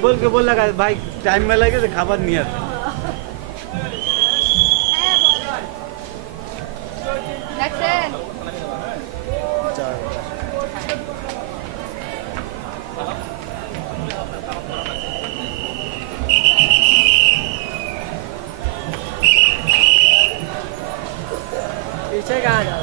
बोल के बोल लगा भाई टाइम में लगे तो खबर नहीं आता। पीछे कहाँ जा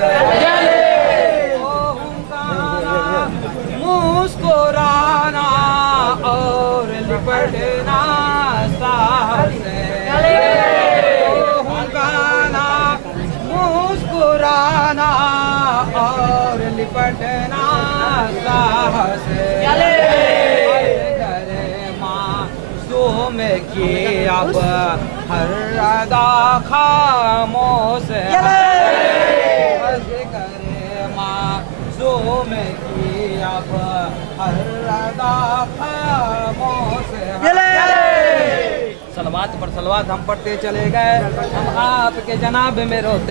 रहा मुस्कुराना और लिपटना साहस से, मुस्कुराना और लिपटना साहस करे मासूम की अब हर अदा खामोश है, करे मासूम की अब हर अदा खामोश है। सलवात पर सलवात हम पढ़ते चले गए, हम आपके जनाब में रोते